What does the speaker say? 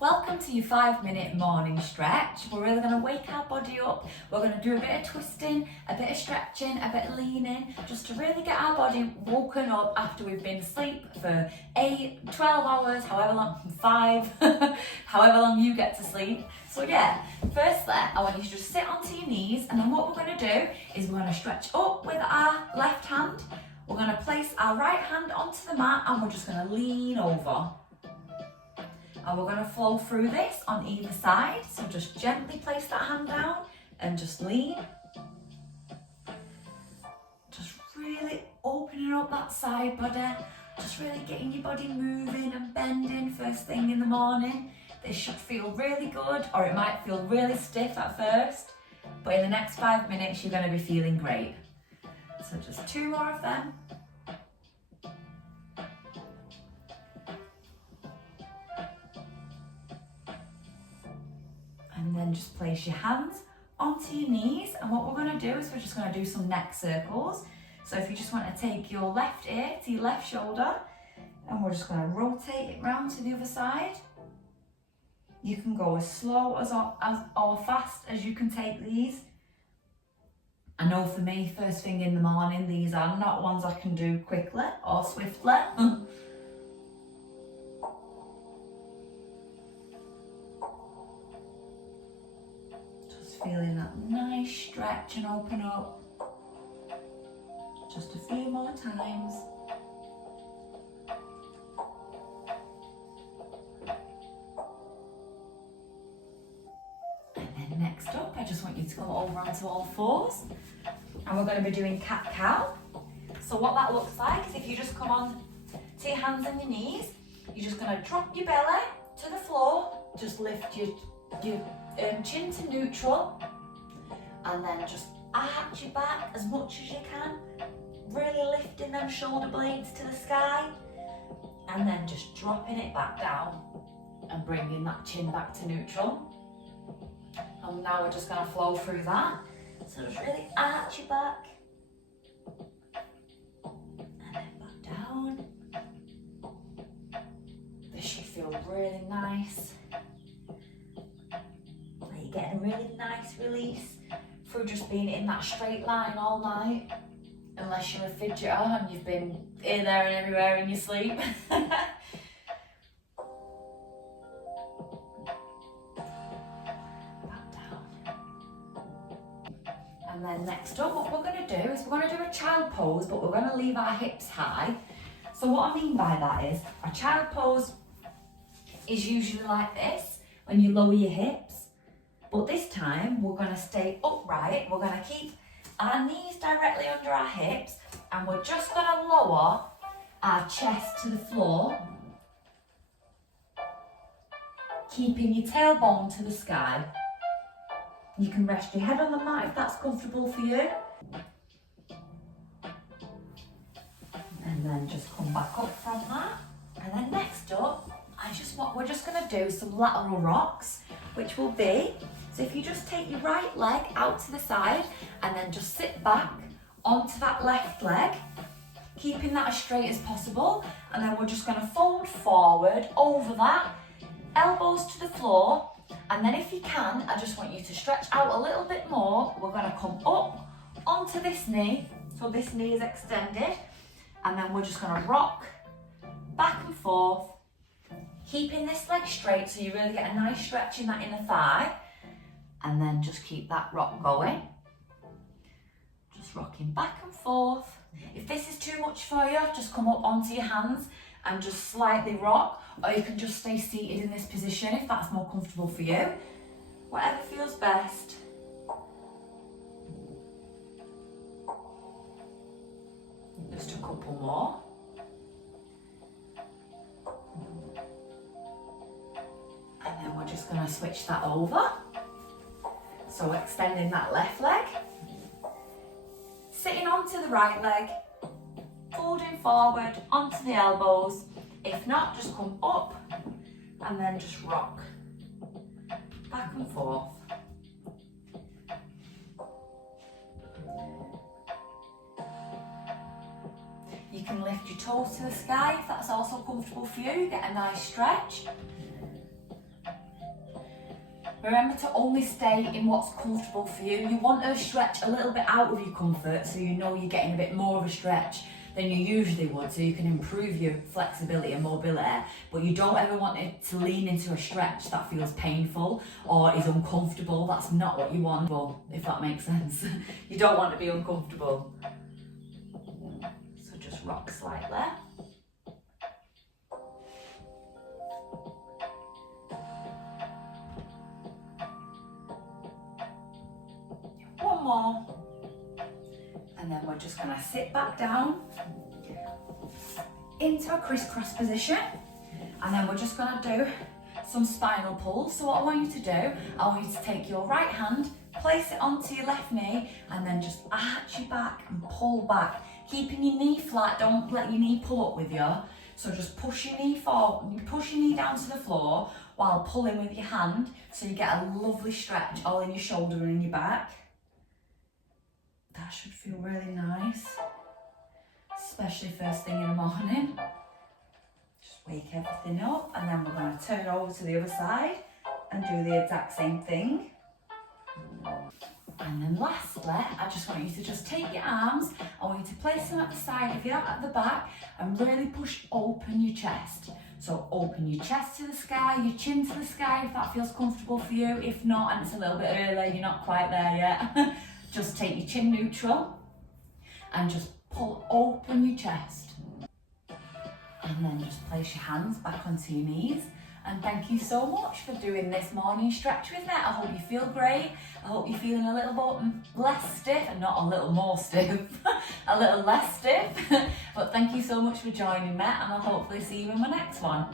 Welcome to your 5-minute morning stretch. We're really going to wake our body up. We're going to do a bit of twisting, a bit of stretching, a bit of leaning, just to really get our body woken up after we've been asleep for 8, 12 hours, however long, 5, however long you get to sleep. So yeah, firstly, I want you to just sit onto your knees, and then what we're going to do is we're going to stretch up with our left hand. We're going to place our right hand onto the mat and we're just going to lean over. And we're going to flow through this on either side. So just gently place that hand down and just lean. Just really opening up that side body. Just really getting your body moving and bending first thing in the morning. This should feel really good, or it might feel really stiff at first. But in the next 5 minutes, you're going to be feeling great. So just 2 more of them. And then just place your hands onto your knees. And what we're going to do is we're just going to do some neck circles. So if you just want to take your left ear to your left shoulder, and we're just going to rotate it round to the other side. You can go as slow or fast as you can take these. I know for me, first thing in the morning, these are not ones I can do quickly or swiftly. Just feeling that nice stretch and open up. Just a few more times. And then next up, I just want you to go over onto all fours. And we're going to be doing cat-cow. So what that looks like is if you just come on to your hands and your knees, you're just going to drop your belly to the floor, just lift your chin to neutral, and then just arch your back as much as you can, really lifting them shoulder blades to the sky, and then just dropping it back down and bringing that chin back to neutral. And now we're just going to flow through that. So just really arch your back, and then back down. This should feel really nice. You're getting a really nice release through just being in that straight line all night. Unless you're a fidgeter and you've been here, there and everywhere in your sleep. And then next up, what we're going to do is we're going to do a child pose, but we're going to leave our hips high. So what I mean by that is, a child pose is usually like this, when you lower your hips. But this time, we're going to stay upright. We're going to keep our knees directly under our hips, and we're just going to lower our chest to the floor, keeping your tailbone to the sky. You can rest your head on the mat if that's comfortable for you. And then just come back up from that. And then next up, we're just going to do some lateral rocks, which will be, so if you just take your right leg out to the side and then just sit back onto that left leg, keeping that as straight as possible. And then we're just going to fold forward over that, elbows to the floor. And then if you can, I just want you to stretch out a little bit more. We're going to come up onto this knee. So this knee is extended. And then we're just going to rock back and forth, keeping this leg straight so you really get a nice stretch in that inner thigh. And then just keep that rock going. Just rocking back and forth. If this is too much for you, just come up onto your hands and just slightly rock, or you can just stay seated in this position if that's more comfortable for you. Whatever feels best. Just a couple more. And then we're just going to switch that over. So extending that left leg, sitting onto the right leg, folding forward onto the elbows. If not, just come up and then just rock back and forth. You can lift your toes to the sky if that's also comfortable for you. Get a nice stretch. Remember to only stay in what's comfortable for you. You want to stretch a little bit out of your comfort so you know you're getting a bit more of a stretch than you usually would, so you can improve your flexibility and mobility, but you don't ever want it to lean into a stretch that feels painful or is uncomfortable. That's not what you want, if that makes sense. You don't want to be uncomfortable. So just rock slightly. One more. And then we're just going to sit back down into a crisscross position, and then we're just going to do some spinal pulls. So what I want you to do, I want you to take your right hand, place it onto your left knee, and then just arch your back and pull back, keeping your knee flat. Don't let your knee pull up with you. So just push your knee forward, push your knee down to the floor while pulling with your hand, so you get a lovely stretch all in your shoulder and in your back. That should feel really nice, especially first thing in the morning. Just wake everything up, and then we're going to turn over to the other side and do the exact same thing. And then lastly, I just want you to just take your arms, I want you to place them at the side of you, at the back, and really push open your chest. So open your chest to the sky, your chin to the sky if that feels comfortable for you. If not, and it's a little bit early, you're not quite there yet, just take your chin neutral and just pull open your chest. And then just place your hands back onto your knees. And thank you so much for doing this morning stretch with me. I hope you feel great. I hope you're feeling a little bit less stiff, and not a little more stiff, a little less stiff. But thank you so much for joining me, and I'll hopefully see you in my next one.